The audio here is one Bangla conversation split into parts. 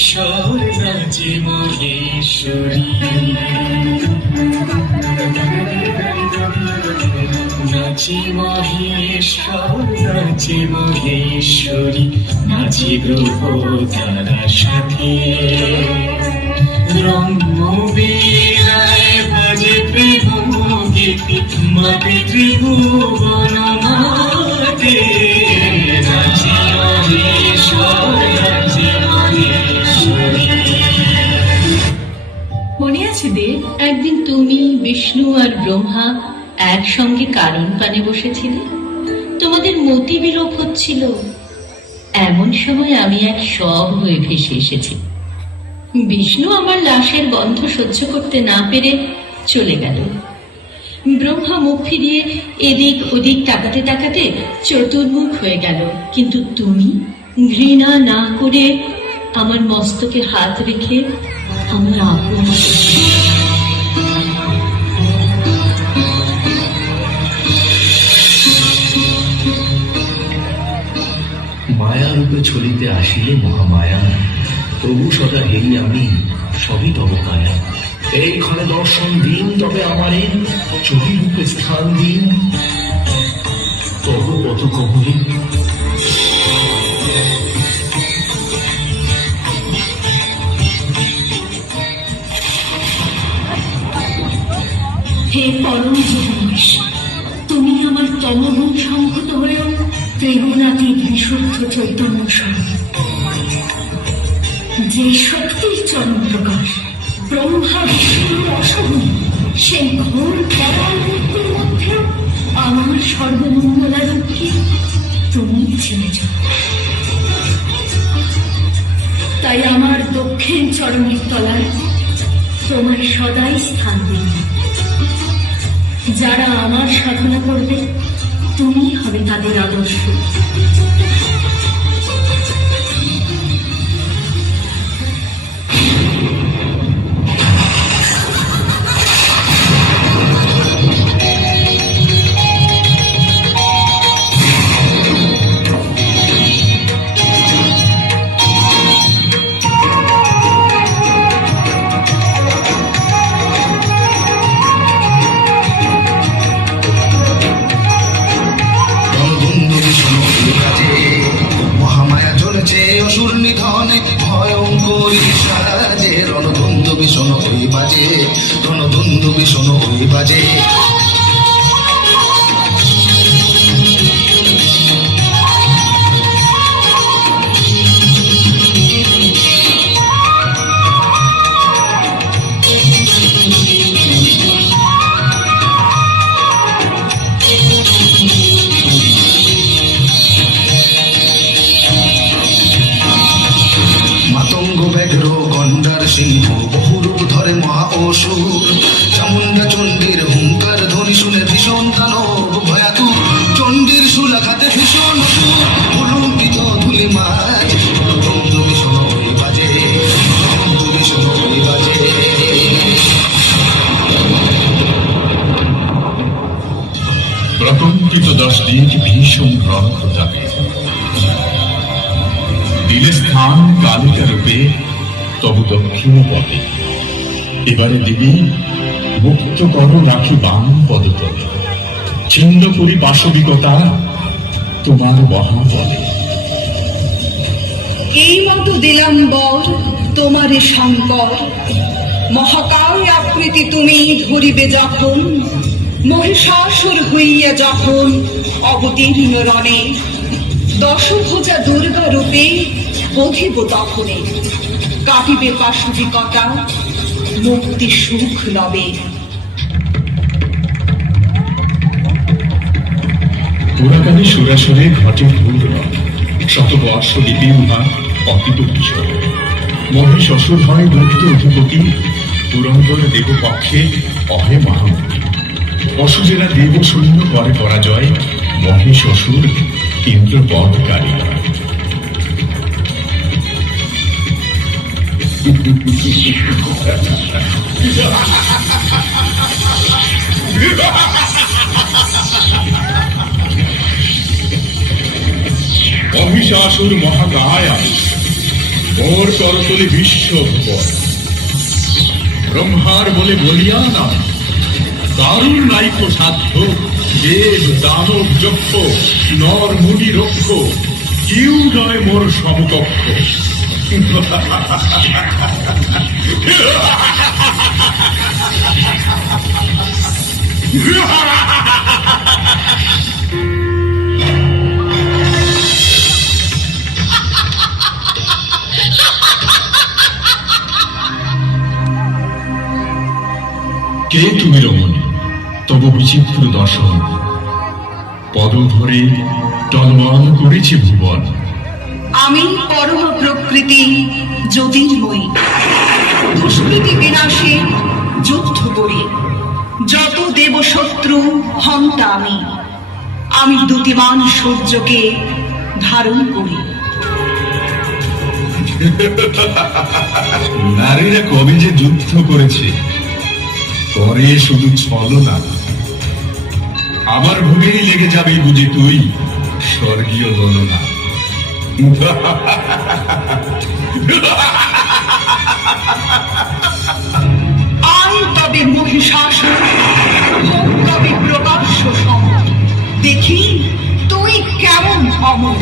মহেশ্বর রাজে মহেশ্বরী, নাচে মহেশ্বর রাজে মহেশ্বরী, নাচে গ্রহ তারা সাথে। ব্রহ্মবীরায় বাজে প্রেম গীতি, মাতে ত্রিভুবন মাতে। নাচে মহেশ্বর রাজে মহেশ্বরী। মনে আছে দেব, একদিন তুমি, বিষ্ণু আর ব্রহ্মা একসঙ্গে কারণ পানে বসেছিলে? তোমাদের মতি বিলোপ হচ্ছিল। এমন সময় আমি এক শব হয়ে ভেসে এসেছি। বিষ্ণু আমার লাশের গন্ধ সহ্য করতে না পেরে চলে গেল। ব্রহ্মা মুখ ফিরিয়ে এদিক ওদিক তাকাতে তাকাতে চতুর্মুখ হয়ে গেল, কিন্তু তুমি ঘৃণা না করে আমার মস্তকে হাত রেখে আমার আপন মায়ারূপে চলিতে আসিলে মহামায়া, তবু সদা হেরি আমি সবই তব কায়া। এই ক্ষণে দর্শন দিন তবে আমারে, চলি রূপে স্থান দিন তব পথ কবলে। হে পরম জীবনেশ, তুমি আমার তমগুণ সংহত হয়েও ত্রিগুণাতীত বিশুদ্ধ চৈতন্য স্বরূপ, যে শক্তির চরম প্রকাশ ব্রহ্মা বিষ্ণুর অসগুণ। সেই ঘোর পরাল মূর্তির মধ্যে আমার সর্বমঙ্গলারক্ষী তুমি চিনেছ। তাই আমার দক্ষিণ চরণের তলায় তোমার সদাই স্থান দিন। যারা আমার সাধনা করবে, তুমি হবে তাদের আদর্শ। মহামায়া চলেছে অসুর নিধনে, ভয়ঙ্কর সাজে। রণধুন্দু ভীষণ হয়ে বাজে, রণধুন্দু ভীষণ হয়ে বাজে। সিংহ বহুরূপ ধরে মহা অসুর, চামুন্ডা চণ্ডীর হুঙ্কার ধ্বনি শুনে ভীষণ দানব ভয়াতুর। চণ্ডীর সুলাখাতে ভীষণ সুর, উলুম্বিত ধুলি মাছ। রণধুন্দু ভীষণ হয়ে বাজে, রণধুন্দু ভীষণ হয়ে বাজে। প্রকম্পিত 10 দিন ভীষণ রক্ত যাবে, দিলে স্থান কালিকা রূপে তবু দক্ষিণ পথে। এবারে দেবী মুক্ত করো রাখি বাম পদতলে, ছিন্ন করি পাশবিকতা তোমার মহাবলে। এই মতো দিলাম বর তোমারে শঙ্কর, মহাকায় আকৃতি তুমি ধরিবে যখন, মহিষাসুর হইয়া যখন অবতীর্ণ রণে, দশভুজা দুর্গা রূপে বধিব তখনে। কাটিবে পাশবিকতা, মুক্তি সুখ লবে। পুরাকালে সুরাসুরে ঘটে ভুল রথ, শতবর্ষ লিপি উহা অতীত কিশোর। মহেশ অসুর হয় মুক্ত অধিপতি, পুরন্দর দেব পক্ষে অহে মহামতি। অসুরেরা দেব সৈন্য করে পরাজয়, মহেশ অসুর ইন্দ্র বধকারী। মহিষাসুর মহাকায়, মোর করতলে বিশ্ব ভুবন। ব্রহ্মার বলে বলিয়া না, দারুণ নাইকো সাধ্য, দেব দানব যক্ষ নর মুনি রক্ষ, কেউ নয় মোর সমকক্ষ। কে তুমি রমণী, তব বিচিত্র দর্শন, পদ ধরে টলমল করেছে ভুবন। আমি পরম প্রকৃতি জ্যোতির্ময়ী, দুষ্কৃতি বিনাশে যুদ্ধ করি, যত দেব শত্রু হন্তা আমি দ্যুতিমান সূর্যকে ধারণ করি। নারীরা কবে যে যুদ্ধ করেছে, করে শুধু ছলনা। আমার ভোগেই লেগে যাবে বুঝি তুই স্বর্গীয় ললনা। আয় তবে মহিষাসুর, হোক তবে প্রকাশ্য সম, দেখি তুই কেমন অমর।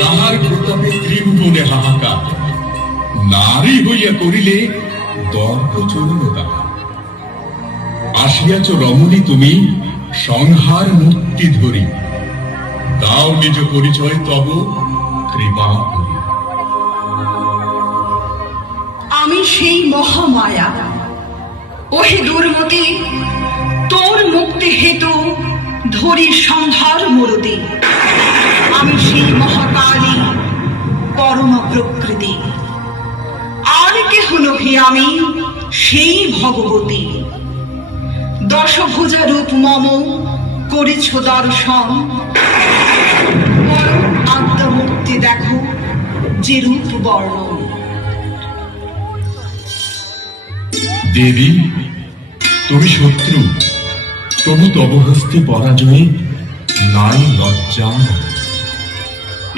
যাহার প্রতাপে ত্রিভুবনে হাহাকার, নারী হইয়া করিলে দর্প চরণ তাহা। আসিয়াছ রমণী তুমি সংহার মূর্তি ধরি, দাও নিজ পরিচয় তব কৃপা করি। আমি সেই মহামায়া, ওহে দুর্মতি, তোর মুক্তি হেতু ধরি সংহার মূরতি। আমি সেই মহাকালী পরম প্রকৃতি, আর কেহ নহি আমি সেই ভগবতী। দশভুজা রূপ মম করেছ দর্শন, পরম আদ্য মুক্তি দেখো যে রূপ বর্ণন। দেবী তুমি শত্রু, তবু তব হস্তে পরাজয়ে নাই লজ্জা।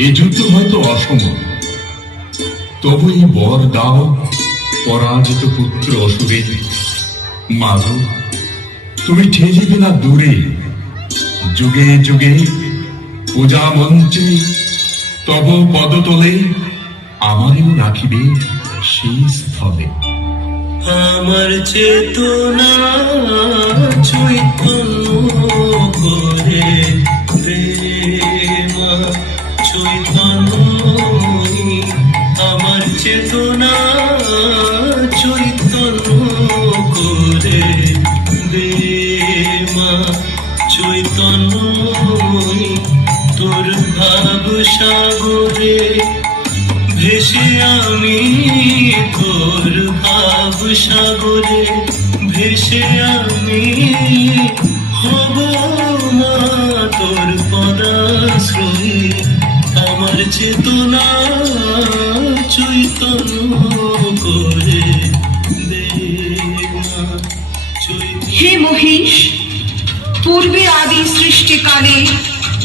এ যুদ্ধ হয়তো অসম, তবু এই বর দাও পরাজিত পুত্র অসুরে। মাধব তুমি ঠেলিবে না দূরে, যুগে যুগে পূজা মঞ্চে তব পদতলে আমারেও রাখিবে সেই স্থলে। আমার চেতনা চৈতন্য করে প্রেম চৈতন্য, আমার চেতনা চৈতন্য করে প্রেম চৈতন্য, তোর ভাব সাগরে ভেসে আমি, তোর ভাব সাগরে ভেসে আমি হব না তোর পদাশ্রয়ে। আমার চেতনা চৈতন্য করে দে মা চৈতন্য। হে মহিষ, পূর্বে আদি সৃষ্টিকালে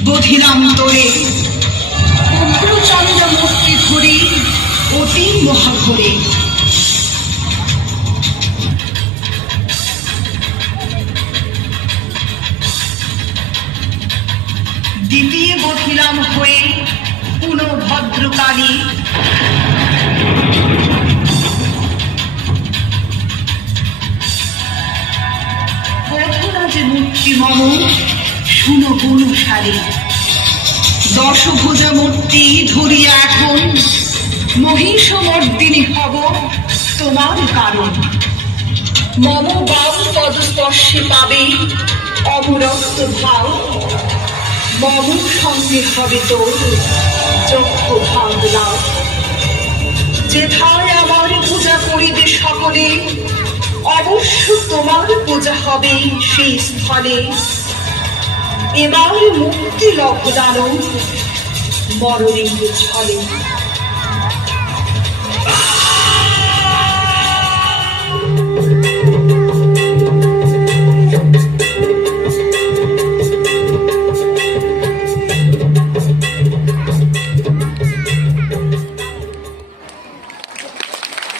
বধিলাম তোরে, উগ্রচন্দ্র মূর্তি ধরে অতি মহাঘরে। দ্বিতীয় বধিরাম হয়ে পুনঃ ভদ্রকালী বধনা যে মূর্তি মম শুনো গুণসারী দশভুজা মূর্তি ধরিয়া এখন মহিষমর্দিনী হব তোমার কারণ মম বাম পদস্পর্শে পাবে অমরত্ব ভাব মম সঙ্গে হবে তোর যজ্ঞ ভাব লাভ যেথায় আমার পূজা করিবে সকলে অবশ্য তোমার পূজা হবে সেই স্থলে এবার মুক্তি লভদান মরণের ছলে